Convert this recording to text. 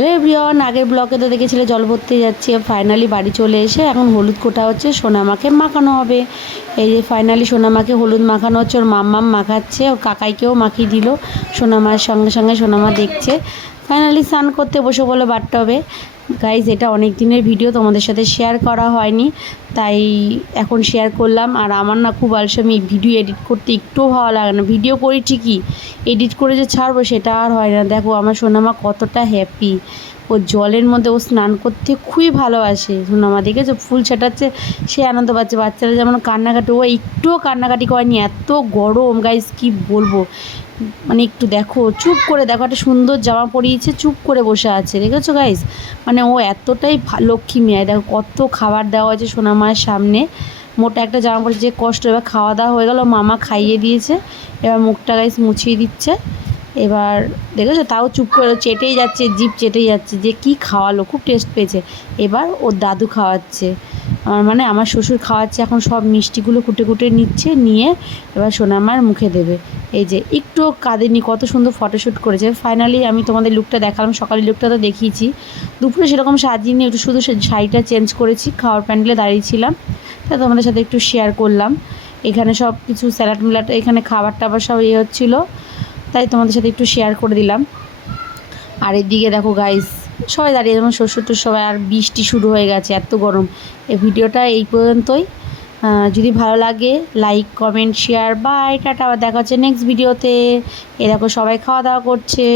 Hello everyone, আগের ব্লকে তো দেখেছিলে জল ভরতে যাচ্ছে। ফাইনালি বাড়ি চলে এসে এখন হলুদ কোটা হচ্ছে, সোনামাকে মাখানো হবে। এই যে ফাইনালি সোনামাকে হলুদ মাখানো হচ্ছে, ওর মাম্মাম মাখাচ্ছে, ওর কাকাইকেও মাখিয়ে দিল। সোনামার সঙ্গে সঙ্গে সোনামা দেখছে। ফাইনালি স্নান করতে বসে বলে বাটতে হবে। গাইজ, এটা অনেক দিনের ভিডিও, তোমাদের সাথে শেয়ার করা হয়নি, তাই এখন শেয়ার করলাম। আর আমার না খুব আলসেমি, ভিডিও এডিট করতে একটুও ভালো লাগে না। ভিডিও করি ঠিকই, এডিট করে যে ছাড়বো সেটা আর হয় না। দেখো আমার সোনামা কতটা হ্যাপি, ও জলের মধ্যে ও স্নান করতে খুবই ভালোবাসে। সোনামা দেখেছো ফুল ছেটাচ্ছে, সে আনন্দ পাচ্ছে। বাচ্চারা যেমন কান্নাকাটি, ও একটুও কান্নাকাটি করেনি। এত গরম গাইজ কি বলবো, মানে একটু দেখো, চুপ করে দেখো, একটা সুন্দর জামা পরিয়েছে, চুপ করে বসে আছে, দেখেছো গাইজ। মানে ও এতটাই লক্ষ্মী মেয়ে। দেখো কত খাবার দেওয়া হয়েছে সোনামায়ের সামনে, মোটা একটা জামা পরে যে কষ্ট। এবার খাওয়া দাওয়া হয়ে গেল, মামা খাইয়ে দিয়েছে, এবার মুখটা গাইজ মুছিয়ে দিচ্ছে। এবার দেখেছো, তাও চুপ করে চেটেই যাচ্ছে, জিভ চেটেই যাচ্ছে, যে কি খাওয়ালো, খুব টেস্ট পেয়েছে। এবার ওর দাদু খাওয়াচ্ছে, আমার শ্বশুর খাওয়াচ্ছে। এখন সব মিষ্টিগুলো কুটে কুটে নিচ্ছে, নিয়ে এবার সোনামার মুখে দেবে। এই যে একটু কাঁদেনি, কত সুন্দর ফটোশ্যুট করেছে। ফাইনালি আমি তোমাদের লুকটা দেখালাম, সকালের লুকটা তো দেখিয়েছি। দুপুরে সেরকম সাজিয়ে একটু শুধু শাড়িটা চেঞ্জ করেছি, খাওয়ার প্যান্ডেলে দাঁড়িয়েছিলাম, তা তোমাদের সাথে একটু শেয়ার করলাম। এখানে সব কিছু স্যালাড মিলাড, এখানে খাবার টাবার সব হচ্ছিলো, তাই তোমাদের সাথে একটু শেয়ার করে দিলাম। আর এদিকে দেখো গাইস, সবাই দাঁড়িয়ে, যেমন শ্বশুর সবাই। আর বৃষ্টি শুরু হয়ে গেছে, এত গরম। এই ভিডিওটা এই পর্যন্তই। যদি ভালো লাগে like comment share, bye, ta ta. আবার দেখা হচ্ছে নেক্সট ভিডিওতে। এ দেখো সবাই খাওয়া দাওয়া করছে।